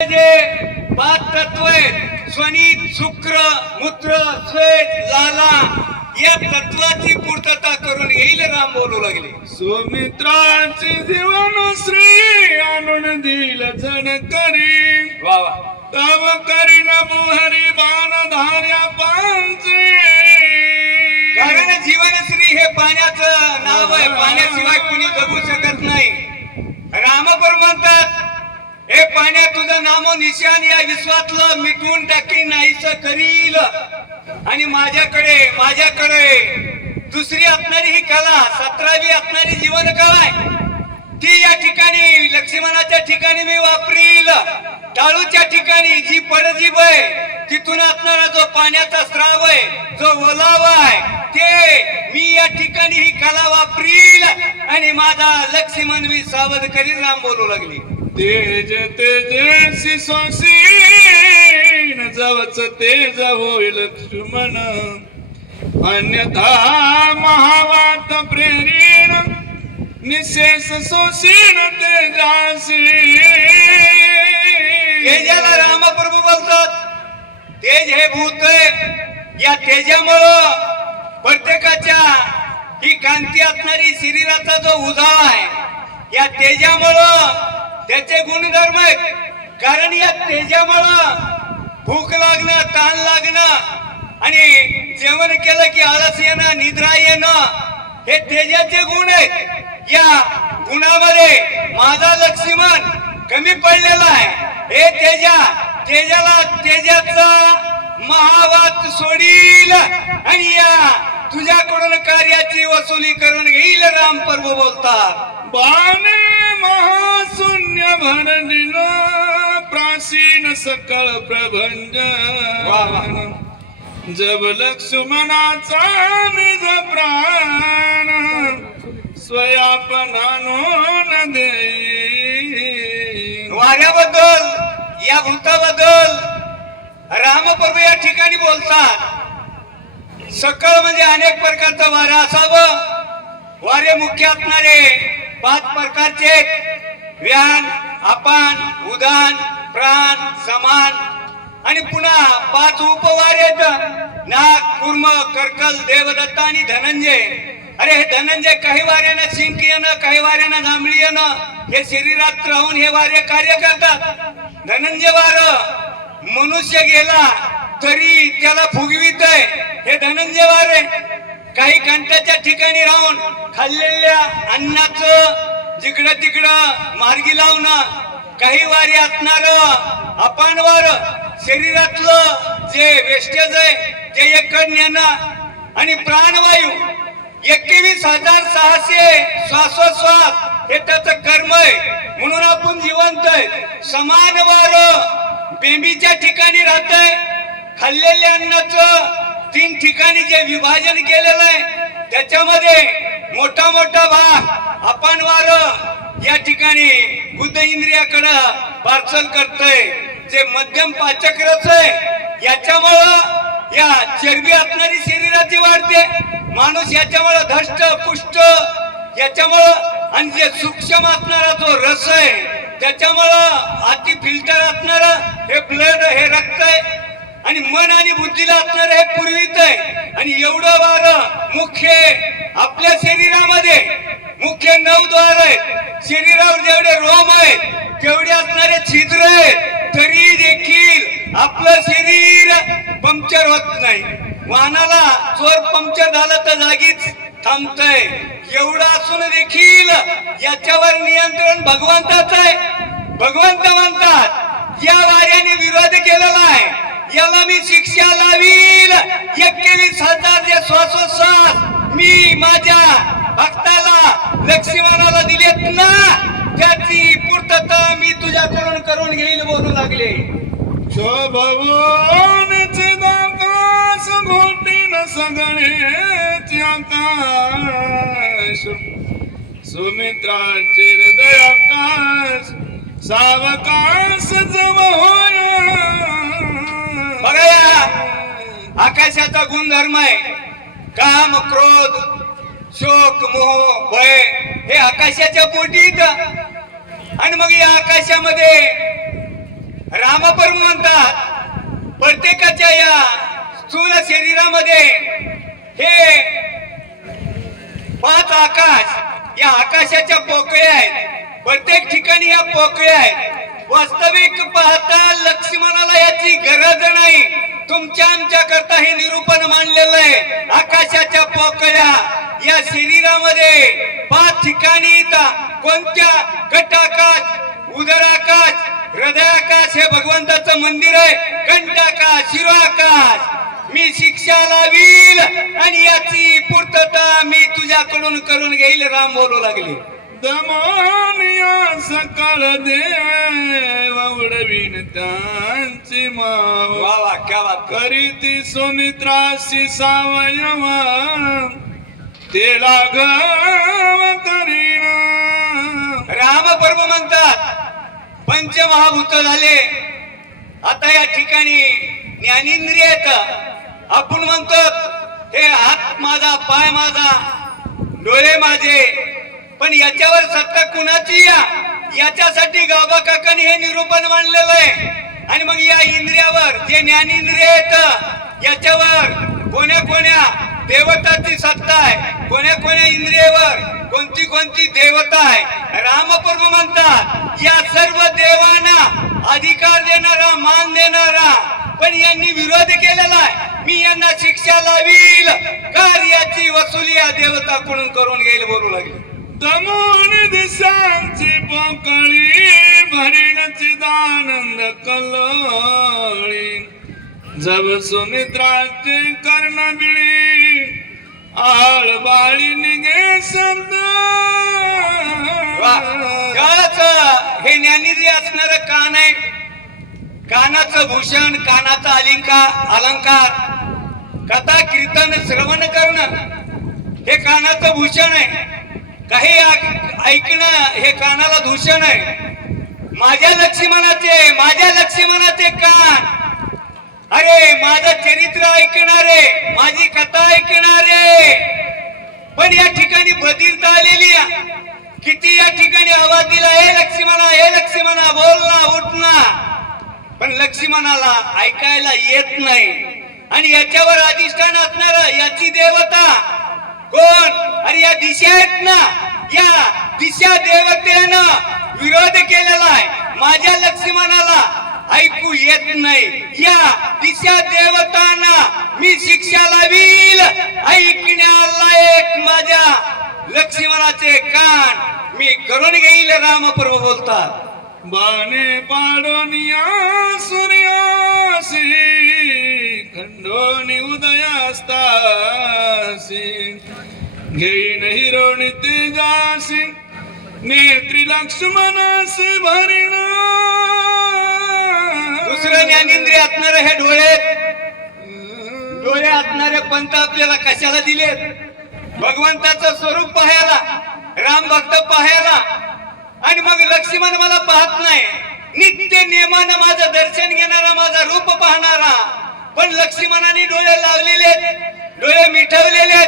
जे पाच तत्व आहेत स्वनित शुक्र मूत्र श्वेत लाला या तत्वाची पूर्तता करून येईल राम बोलू लागले. सुमित्राची जीवन श्री आणून दिल जण करी वा वा तव करीन बुहरी बाण धार्या पांचे. कारण जीवनश्री हे पाण्याचं नाव आहे. पाण्याशिवाय कुणी जगू शकत नाही. रामपर म्हणतात हे पाण्या तुझं नामो निशान या विश्वातलं मिटवून टाकी नाहीस करील. आणि माझ्याकडे दुसरी असणारी ही कला 17वी असणारी जीवन कला आहे. ती या ठिकाणी लक्ष्मणाच्या ठिकाणी मी वापरील. टाळूच्या ठिकाणी जी पडजीब आहे तिथून असणारा जो पाण्याचा स्राव आहे जो ओलावा आहे ते मी या ठिकाणी ही कला वापरील आणि माझा लक्ष्मण मी सावध करील राम बोलू लागली. तेज तेजसी सोसीन जवच तेज होईल लक्ष्मण अन्यथा महावात प्रेरीण निशेष सोसीन तेजासी. तेजाला रामप्रभू बोलतात. तेज हे भूत आहे. या तेजामुळं प्रत्येकाच्या ही कांती असणारी शरीराचा जो उजाळा आहे या तेजामुळं त्याचे गुणधर्म आहेत. कारण या तेजामुळं भूक लागणं ताण लागणं आणि जेवण केलं की आळस येणं निद्रा येणं हे तेजाचे गुण आहेत. या गुणामध्ये माझा लक्ष्मण कमी पडलेला आहे. हे तेजाचा महावात सोडील आणि या तुझ्याकडून कार्याची वसुली करून घेईल राम प्रभू बोलतात. बाणे महाशून्य भरलील प्राचीन सकळ प्रभंज जब लक्ष्मणाचा निज प्राण स्वयापनानो दे. वाऱ्याबद्दल या भूताबद्दल रामप्रभू या ठिकाणी बोलतात. सकळ म्हणजे अनेक प्रकारचा वारा असावं. वारे मुख्य असणारे 5 प्रकारचे व्यान अपान उदान प्राण समान आणि पुन्हा 5 उपवारे नाग कूर्म कर्कल देवदत्त आणि धनंजय. अरे हे धनंजय काही वाऱ्यानं शिंक येणं काही वाऱ्यानं जांभळी येणं हे शरीरात राहून हे वारे कार्य करतात. धनंजय वार मनुष्य गेला तरी त्याला फुगवित आहे हे धनंजय वारे. काही कंठाच्या ठिकाणी राहून खाल्लेल्या अन्नाचं जिकडं तिकडं मार्गी लावणं. काही वारी असणार अपान वार शरीरातलं जे वेस्टेज आहे ते एकड नेणं आणि प्राणवायू 21,600 श्वासोश्वास हे त्याचं कर्म आहे म्हणून आपण जिवंत आहे. समान वार बेंबीच्या ठिकाणी राहतंय. खाल्लेल्या अन्नाचं 3 ठिकाणी जे विभाजन केलेलं आहे त्याच्यामध्ये मोठा भाग अपान वार या ठिकाणी बुद्ध इंद्रियाकडं पार्सल करतंय. जे मध्यम पाचक रस आहे याच्यामुळं या चरबी असणारी शरीराची वाढते. माणूस याच्यामुळं धष्ट पुष्ट याच्यामुळं आणि जे सूक्ष्म असणारा जो रस आहे त्याच्यामुळं अति फिल्टर असणार हे ब्लड हे रक्त आहे आणि मन आणि बुद्धीला असणार हे पूर्वीच आहे. आणि एवढं वार मुख्य आपल्या शरीरामध्ये मुख्य 9 द्वार आहेत. शरीरावर जेवढे रोम आहेत तेवढे असणारे छिद्र आहेत तरी देखील आपलं शरीर पंक्चर होत नाही. वाहनाला चोर पंक्चर झालं तर जागीच थांबतंय. एवढं असून देखील याच्यावर नियंत्रण भगवंताचं आहे. भगवंत म्हणतात या वाऱ्याने विरोध केलेला आहे याला मी शिक्षा लावील. 21,000 श्वासोश्वास मी माझ्या भक्ताला लक्ष्मणाला दिलेत ना त्याची पूर्तता मी तुझ्याकडून करून घेईल बोलू लागले. शोभवून चिदाकाश घोटीन सगळेच आकाश सुमित्राचे हृदय आकाश सावकाश जव होय. बघा या आकाशाचा गुणधर्म आहे. काम क्रोध शोक मोह भय हे आकाशाच्या पोटी येतं. आणि मग या आकाशामध्ये आपल्या या स्थूल शरीरामध्ये हे 5 आकाश, या आकाशाच्या पोकळ्या आहेत. प्रत्येक ठिकाणी या पोकळ्या आहेत. वास्तविक पाहता लक्ष्मणाला याची गरज नाही. तुमच्या आमच्या करता हे निरूपण मांडलेलं आहे. आकाशाच्या पोकळ्या या शरीरामध्ये 5 ठिकाणी येतात. कोणत्या? घटाकाश, उदराकाश, हृदयाकाश हे भगवंताचं मंदिर आहे. कंठाकाश, शिरोआकाश. मी शिक्षा लावील आणि याची पूर्तता मी तुझ्याकडून करून घेईल. राम बोलू लागले. दमोनिया सकळ देव उडवीन त्यांची माव. वा वा, क्या बात. करीती सुमित्राशी सावयव तेला गव करीना. रामप्रभू म्हणतात पंचमहाभूत झाले. आता या ठिकाणी ज्ञानेंद्रिय आहेत. आपण म्हणतो हे हात माझा, पाय माझा, डोळे माझे, पण याच्यावर सत्ता कुणाची? याच्यासाठी गावबा काकांनी हे निरूपण मांडलेलं आहे. आणि मग या इंद्रियावर जे ज्ञानेंद्रिय आहेत याच्यावर कोण्या कोण्या देवताची सत्ता आहे, कोण्या कोण्या इंद्रियावर कोणती कोणती देवता आहे. रामप्रभू म्हणतात या सर्व देवांना अधिकार देणारा, मान देणारा, पण यांनी विरोध केलेला आहे. मी यांना शिक्षा लावील, कार्याची वसुली या देवताकडून करून घेईल. बोलू लागले. दमोन दिशांची पोकळी भरीणची दानंद कलोळी. जब सुमित्राचे कर्ण बिळी आळ बाळी निघे शब्द. हे ज्ञानेंद्रिय असणार कान आहे. कानाचं भूषण, कानाचा अलंकार, कथा कीर्तन श्रवण करणं हे कानाचं भूषण आहे. काही ऐकणं हे कानाला दूषण आहे. माझ्या लक्ष्मणाचे कान, अरे माझं चरित्र ऐकणारे, माझी कथा ऐकणारे. पण या ठिकाणी बधिरता आलेली आहे. किती या ठिकाणी आवाज दिला, हे लक्ष्मणा, हे लक्ष्मणा, बोल ना, उठ ना, पण लक्ष्मणाला ऐकायला येत नाही. आणि याच्यावर अधिष्ठान असणार याची देवता कोण? अरे या दिशा आहेत ना, या दिशा देवतेनं विरोध केलेला आहे. माझ्या लक्ष्मणाला ऐकू येत नाही. या दिशा देवतांना मी शिक्षा लावील. ऐकण्याला एक माझ्या लक्ष्मणाचे कान मी करून घेईल. रामप्रभू बोलतात. बाणे पाडोनिया सूर्यासी खंडोनी उदयास्तासी घेईन हिरोणी तेजासी नेत्री लक्ष्मणासी भरीण. दुसरं ज्ञानेंद्रिय असणार हे डोळे. डोळे असणारे पंत आपल्याला कशाला दिलेत? भगवंताचं स्वरूप पाहायला, राम भक्त पाहायला. आणि मग लक्ष्मण मला पाहत नाही. नित्य नियमानं माझं दर्शन घेणारा, माझा रूप पाहणारा, पण लक्ष्मणाने डोळे लावलेले, डोळे मिठवलेले.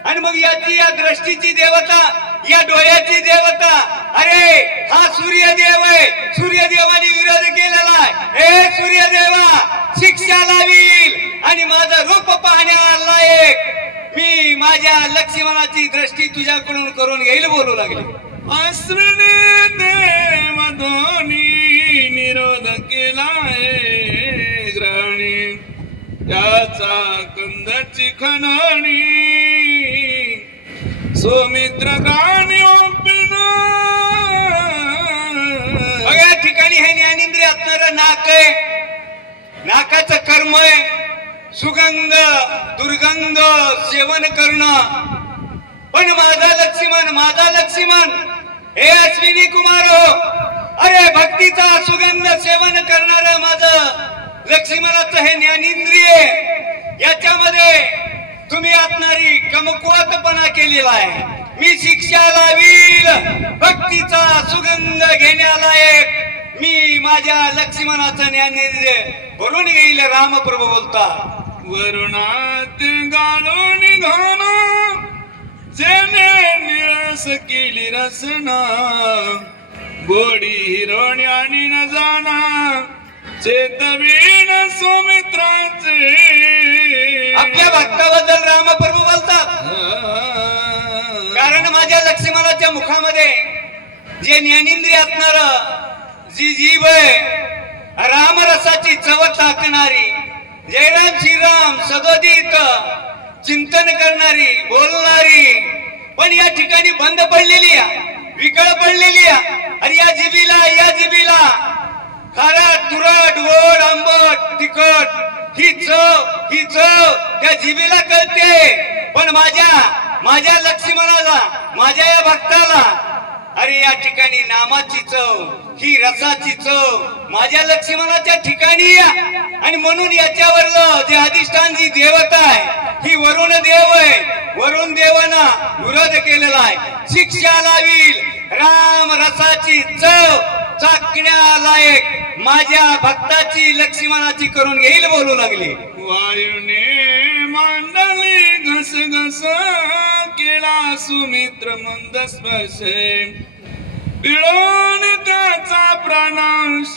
आणि मग याची, या दृष्टीची देवता, या डोळ्याची देवता, अरे हा सूर्यदेव आहे. सूर्यदेवाने विरोध केलेला आहे. हे सूर्यदेवा, शिक्षा लावील आणि माझं रूप पाहण्याला एक मी माझ्या लक्ष्मणाची दृष्टी तुझ्याकडून करून घेईल. बोलू लागले. अश्विनी देव दोन्ही निरोध केलाय ग्रहणी. त्याचा कंदची खनणी सुमित्र गाणी या ठिकाणी हे ज्ञानेंद्रिय असणारं नाक आहे. नाकाचं कर्म आहे सुगंध दुर्गंध सेवन करणं. पण माझा लक्ष्मण हे अश्विनी कुमार हो, अरे भक्तीचा सुगंध सेवन करणार माझं लक्ष्मणाचं हे ज्ञानेंद्रिय, याच्यामध्ये तुम्ही असणारी कमकुवतपणा केलेला आहे. मी शिक्षा लावील. भक्तीचा सुगंध घेण्याला एक मी माझ्या लक्ष्मणाचं ज्ञानेंद्रिय भरून येईल. रामप्रभू बोलतात. वरुणात गाळून घाला जेने निरस केली रसना. गोडी हिरोणी आणि न जाणा चेतवीन सुमित्राचे आपल्या भक्ताबद्दल रामप्रभू बोलतात, कारण माझ्या लक्ष्मणाच्या मुखामध्ये जे ज्ञानेंद्रिय असणार, जी जीभ आहे, रामरसाची चव टाकणारी, जयराम श्रीराम सदोदित चिंतन करणारी, बोलणारी, पण या ठिकाणी बंद पडलेली आहे, विकळ पडलेली आहे. अरे या जिबीला खारट तुरट गोड आंबट तिखट ही चव त्या जिबीला कळते, पण माझ्या लक्ष्मणाला, माझ्या या भक्ताला अरे या ठिकाणी नामाची चव, ही रसाची चव माझ्या लक्ष्मणाच्या ठिकाणी या. आणि म्हणून याच्यावरलं जे अधिष्ठान, जी देवता आहे, ही वरुण देव आहे. वरुण देवानं विरोध केलेला आहे. शिक्षा लावील राम रसाची चव चाकण्यालायक माझ्या भक्ताची लक्ष्मणाची करून घेईल बोलू लागले. वायुने मांडली घसघस केला सुमित्र मंद स्पर्श पिळून त्याचा प्राणांश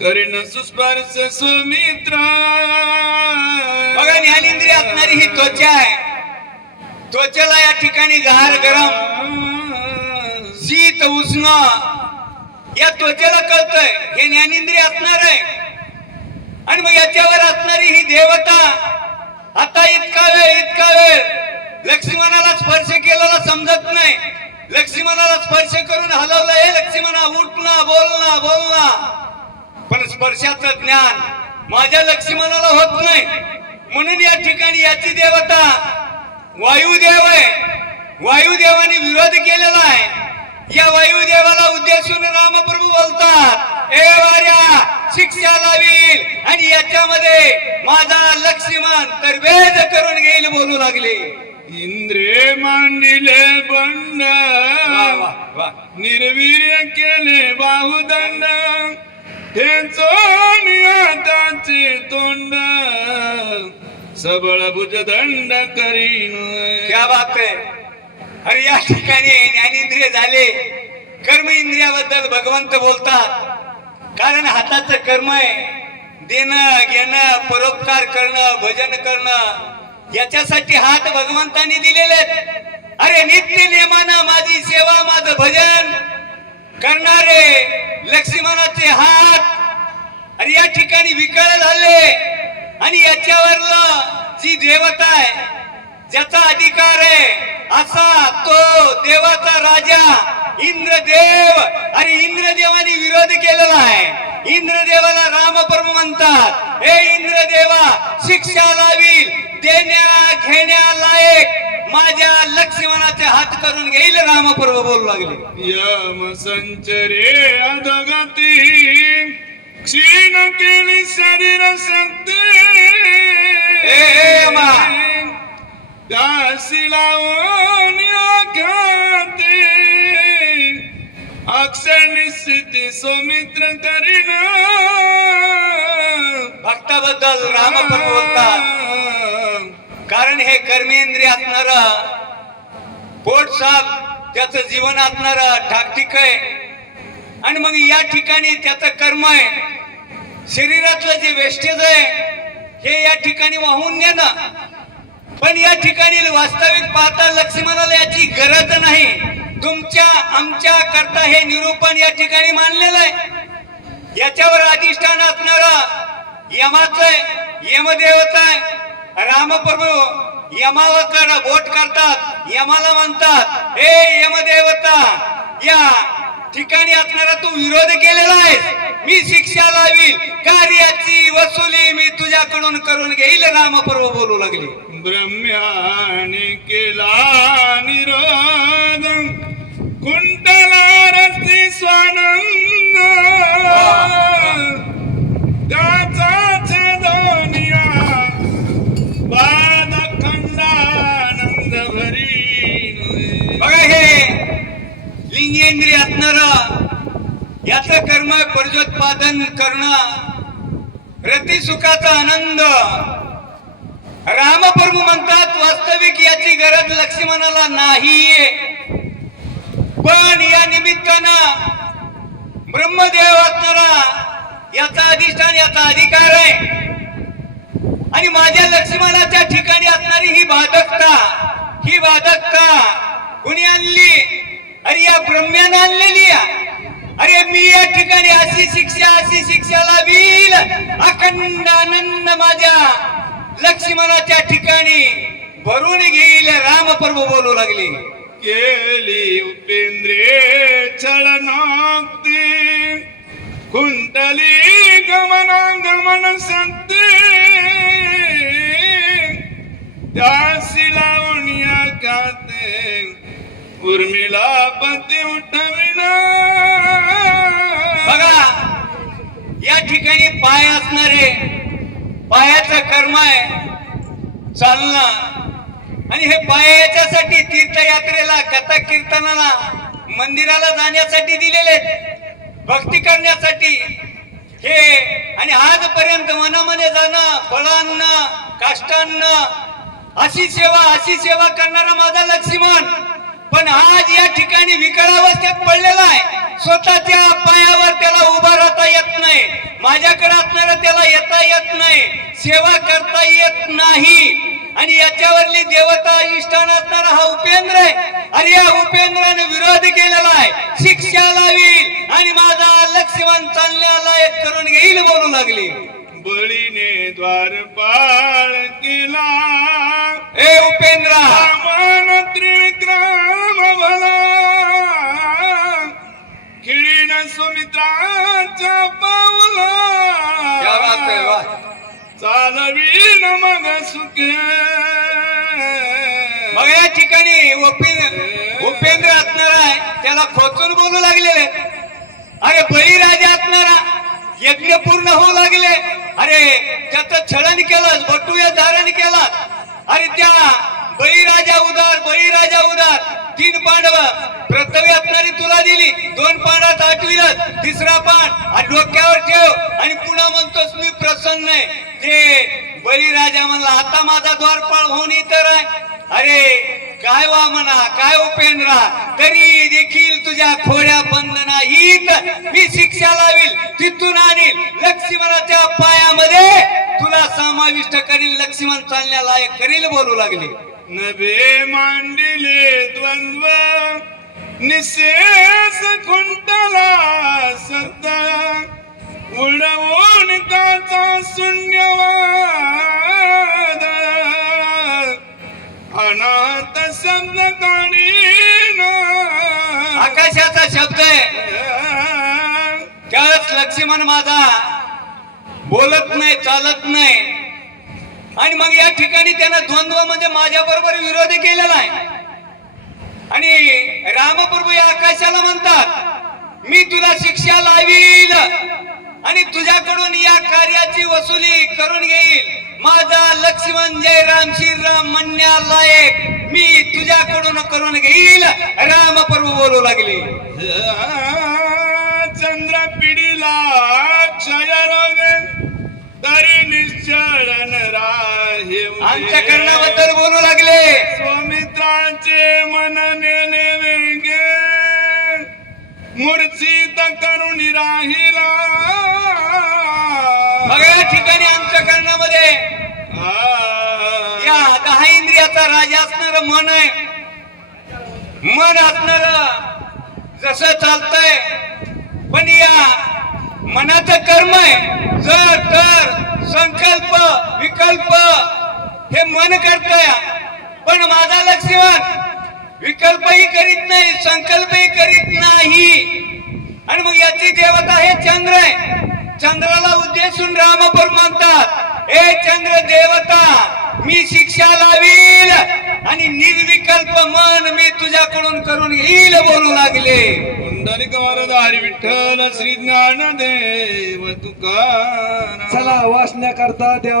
करीन सुस्पर्श सुमित्र. बघा ज्ञानेंद्रिय असणारी ही त्वचा आहे. त्वचेला या ठिकाणी गार गरम शीत उष्ण या त्वचेला कळतंय, हे ज्ञानेंद्रिय असणार आहे. आणि मग याच्यावर असणारी ही देवता आता इतका वेळ लक्ष्मणाला स्पर्श केलेला समजत नाही. लक्ष्मणाला स्पर्श करून हलवलं, हे लक्ष्मणा उठना बोलना, पण स्पर्शाचं ज्ञान माझ्या लक्ष्मणाला होत नाही. म्हणून या ठिकाणी याची देवता वायुदेव आहे. वायुदेवाने विरोध केलेला आहे. या वायुदेवाला उद्देशून रामप्रभू बोलतात, ए वाऱ्या शिक्षा लावील आणि याच्यामध्ये माझा लक्ष्मण तरबेज करून घेईल बोलू लागले. इंद्रे मांडिले बंड निर्वीर्य केले बाहुदंड त्याचे तोंड सबळ भुजदंड करीन. क्या बात आहे. अरे या ठिकाणी ज्ञानेंद्रिय झाले. कर्म इंद्रियाबद्दल भगवंत बोलतात, कारण हाताचं कर्म आहे. देणं घेणं, परोपकार करणं, भजन करणं, याच्यासाठी हात भगवंतांनी दिलेले आहेत. अरे नित्य नेमानं माझी सेवा, माझं भजन करणारे लक्ष्मणाचे हात अरे या ठिकाणी विकळ झाले. आणि याच्यावरलं जी देवता आहे, ज्याचा अधिकार आहे, असा तो देवाचा राजा इंद्रदेव. अरे इंद्रदेवाने विरोध केलेला आहे. इंद्रदेवाला रामप्रभू म्हणतात, हे इंद्रदेवा शिक्षा लावील, देण्या घेण्या लायक माझ्या लक्ष्मणाचे हात करून घेईल रामप्रभू बोलू लागले. यम संचरे अधगती क्षीण केली शरीर शक्ती दासी लावून आघाती अक्षर निश्चिती सौमित्र करीन. भक्ताबद्दल रामप्रभू बोलतात, कारण हे कर्मेंद्रिय असणार, पोट साफ त्याचं जीवन असणार ठाकठीक आहे. आणि मग या ठिकाणी त्याचं कर्म आहे. शरीरातलं जे वेस्टेज आहे हे या ठिकाणी वाहून नेणं. पण या ठिकाणी वास्तविक पाहता लक्ष्मणाला याची गरज नाही. तुमच्या आमच्या करता हे निरूपण या ठिकाणी मानलेलं आहे. याच्यावर अधिष्ठान असणारा यमाचं यमदेवता आहे. रामप्रभू यमावर बोट करतात, यमाला म्हणतात, हे यमदेवता या ठिकाणी असणारा तू विरोध केलेला आहे. मी शिक्षा लावील, कार्याची वसुली मी तुझ्याकडून करून घेईल रामप्रभू बोलू लागले. ब्रह्म्याने केला निरोध कुंडला रस्ती स्वानंद त्याचा छेदोनिया बाद खंडानंद भरी. बघा हे लिंगेंद्रिय असणार, याचं कर्म पर्जोत्पादन करणं, रतिसुखाचा आनंद. रामप्रभू म्हणतात वास्तविक याची गरज लक्ष्मणाला नाहीये. पण या निमित्तानं ब्रह्मदेव असणारा याचा अधिष्ठान, याचा अधिकार आहे. आणि माझ्या लक्ष्मणाच्या ठिकाणी असणारी ही बाधकता कुणी आणली? अरे या ब्रह्म्यानं आणलेली आहे. अरे मी या ठिकाणी अशी शिक्षा लावील, अखंड आनंद माझ्या लक्ष्मणाच्या ठिकाणी भरून घेईल. रामप्रभू बोलू लागले. केली उपेंद्रे चलनाक्ती कुंडली गमन संते त्यासी लावणिया खाते उर्मिला पती उठविना. बघा या ठिकाणी पाय असणारे, पायाचं कर्म आहे चालणं. आणि हे पाय याच्यासाठी तीर्थयात्रेला, कथा कीर्तनाला, मंदिराला जाण्यासाठी दिलेले, भक्ती करण्यासाठी हे. आणि आजपर्यंत मनामध्ये जाणं, फळांना, काष्टांना, अशी सेवा करणारा माझा लक्ष्मण. पण आज या ठिकाणी विकलावस्थेत पडलेला आहे. स्वतःच्या पायावर त्याला उभा राहता येत नाही, माझ्याकडे असणारा त्याला येता येत नाही, सेवा करता येत नाही. आणि याच्यावरली देवता इष्टान असणारा हा उपेंद्र आहे. अरे या उपेंद्राने विरोध केलेला आहे, शिक्षा लावील आणि माझा लक्ष्मण चालण्याला एक करून घेईल बोलू लागली. बळीने द्वारपाळ केला ए उपेंद्रा, रावण त्रिविक्रम भला खिळीन सुमित्राच्या पावला क्या बात आहे, वाह. चालवीन मग सुखे. मग या ठिकाणी उपेंद्र असणारा आहे त्याला खोचून बोलू लागलेले. अरे बळीराजा असणारा यज्ञ पूर्ण होऊ लागले. अरे त्याचं छळण केलं, बटूया धारण केला. अरे त्या बळीराजा उदार 3 पांडव पृथ्वी असणारी तुला दिली, 2 पांडात आठविलं, 3रा पांड डोक्यावर ठेव. आणि पुन्हा म्हणतोस मी प्रसन्न आहे. ते बळीराजा म्हणला आता माझा द्वारपाळ होऊन इतर आहे. अरे काय वा म्हणा, काय उपेंद्रा, तरी देखील तुझ्या खोड्या बंद नाहीत. मी शिक्षा लावील, तिथून आणील, लक्ष्मणाच्या पायामध्ये तुला समाविष्ट करील, लक्ष्मण चालण्यालायक करील बोलू लागले. नभे मांडिले द्वंद्व निशेष खुंटला सत्ता उडवून त्याचा शून्यवाद अनाथ शब्द काढीन. आकाशाचा शब्द आहे त्यावेळेस लक्ष्मण माझा बोलत नाही, चालत नाही. आणि मग या ठिकाणी त्यानं द्वंद्व म्हणजे माझ्या बरोबर विरोध केलेला आहे. आणि रामप्रभू या आकाशाला म्हणतात मी तुला शिक्षा लावील आणि तुझ्याकडून या कार्याची वसुली करून घेईल. माझा लक्ष्मण जय राम श्रीराम म्हणण्यालायक मी तुझ्याकडून करून घेईल. रामप्रभू बोलू लागले. चंद्र पिढीला क्षय रोग तरी निश्चरण राहे अंतःकरणाबद्दल बोलू लागले. स्वामित्राचे मन नेले वेगे मूर्छित करून राहिला. बघा या ठिकाणी अंतःकरणामध्ये या 10 इंद्रियाचा राजा असणार मन आहे. मन असणार जसं चालतंय, पण या मनाचं कर्म आहे. जर तर संकल्प विकल्प हे मन करतोय. पण माझा लक्ष्मण विकल्पही करीत नाही, संकल्पही करीत नाही. आणि मग याची देवता हे चंद्र आहे. चंद्राला उद्देशून रामप्रभू म्हणतात ए चंद्र देवता मी शिक्षा लावील आणि निर्विकल्प मन मी तुझ्याकडून करून घेईल बोलू लागले. पुंडलिक वरदारी विठ्ठल श्री ज्ञानदेव तुकाराम. चला वाचण्याकरता देव